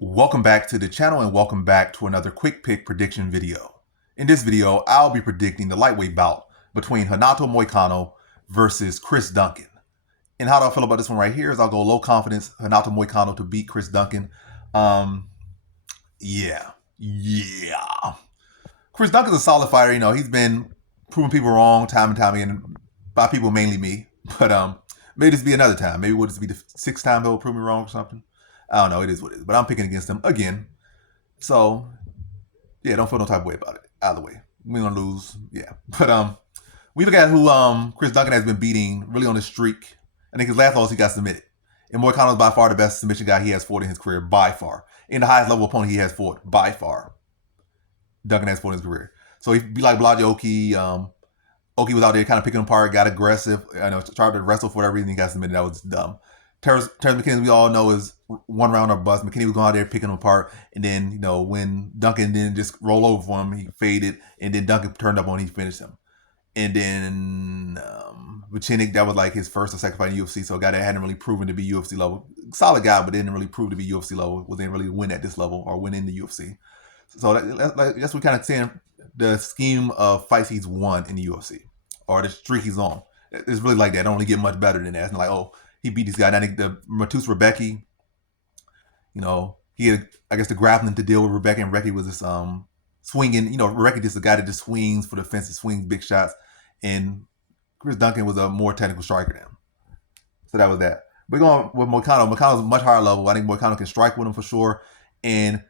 Welcome back to the channel and welcome back to another quick pick prediction video. In this video, I'll be predicting the lightweight bout between Renato Moicano versus Chris Duncan. And how do I feel about this one right here is I'll go low confidence Renato Moicano to beat Chris Duncan. Yeah. Chris Duncan's a solid fighter. You know, he's been proving people wrong time and time again by people, mainly me. But maybe this be another time. Maybe would this be the sixth time he'll prove me wrong or something? I don't know. It is what it is. But I'm picking against him again. So, yeah, don't feel no type of way about it. Either way. We're going to lose. Yeah. But we look at who Chris Duncan has been beating really on this streak. I think his last loss, he got submitted. And Moicano is by far the best submission guy he has fought in his career, by far. And the highest level opponent he has fought, by far. Duncan has fought in his career. So he'd be like Blodgett Oki. Oki was out there kind of picking him apart, got aggressive. I know, tried to wrestle for whatever reason he got submitted. That was dumb. Terrence McKinney, we all know, is one round or bust. McKinney was going out there picking him apart. And then, you know, when Duncan didn't just roll over for him, he faded. And then Duncan turned up on him, he finished him. And then Vucinic, that was like his first or second fight in UFC. So a guy that hadn't really proven to be UFC level. Solid guy, but didn't really prove to be UFC level. Didn't really win at this level or win in the UFC. So that's what we kind of saying the scheme of fights he's won in the UFC. Or the streak he's on. It's really like that. It don't really get much better than that. It's not like, oh, he beat this guy. And I think the Matus Rebecki, you know, he had, I guess, the grappling to deal with Rebecki, and Rebecki was this swinging, you know, Rebecki just a guy that just swings for the fences, swings big shots, and Chris Duncan was a more technical striker than him. So that was that. We're going with Moicano. Moicano's a much higher level. I think Moicano can strike with him for sure, and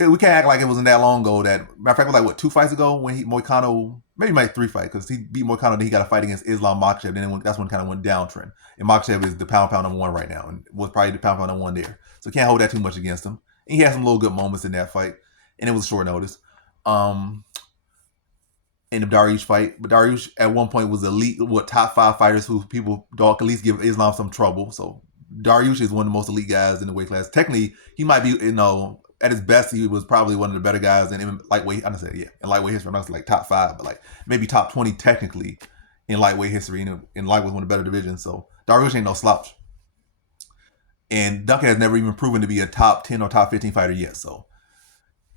we can't act like it wasn't that long ago. That matter of fact, it was like what, 2 fights ago when Moicano, maybe like 3 fights, because he beat Moicano. Then he got a fight against Islam Makhachev. Then that's when it kind of went downtrend. And Makhachev is the pound number 1 right now, and was probably the pound number 1 there. So can't hold that too much against him. And he had some little good moments in that fight, and it was short notice. In the Dariush fight, but Dariush at one point was elite, top 5 fighters who people at least give Islam some trouble. So Dariush is one of the most elite guys in the weight class. Technically, he might be, you know, at his best, he was probably one of the better guys in lightweight. I'm gonna say, yeah, in lightweight history. I'm not like top 5, but like maybe top 20 technically in lightweight history. In lightweight, one of the better divisions. So Dariush ain't no slouch. And Duncan has never even proven to be a top 10 or top 15 fighter yet. So,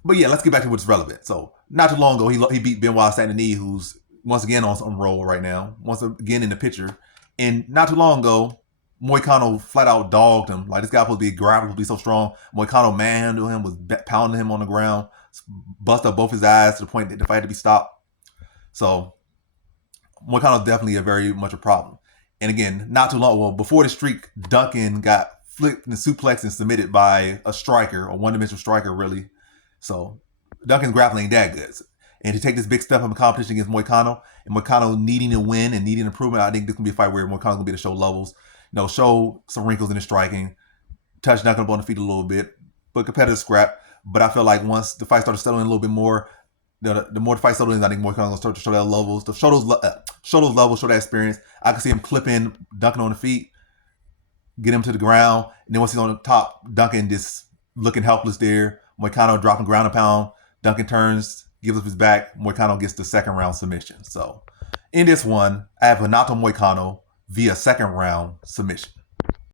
but yeah, let's get back to what's relevant. So not too long ago, he beat Benoit Saint-Denis, who's once again on some roll right now, once again in the picture. And not too long ago, Moicano flat out dogged him. Like, this guy supposed to be grappling, supposed to be so strong. Moicano manhandled him, was pounding him on the ground, bust up both his eyes to the point that the fight had to be stopped. So Moicano is definitely very much a problem. And again, not too long, well, before the streak, Duncan got flipped and suplexed and submitted by a striker, a one-dimensional striker, really. So Duncan's grappling ain't that good. And to take this big step up in competition against Moicano, and Moicano needing to win and needing improvement, I think this can be a fight where Moicano's going to be able to show levels. You know, show some wrinkles in his striking, touch Duncan up on the feet a little bit, but competitive scrap. But I feel like once the fight started settling a little bit more, the more the fight settles in, I think Moicano's going to start to show that levels, to show those levels, show that experience. I can see him clipping Duncan on the feet, get him to the ground, and then once he's on the top, Duncan just looking helpless there. Moicano dropping ground and pound. Duncan turns, gives up his back. Moicano gets the second round submission. So in this one, I have Renato Moicano via second round submission.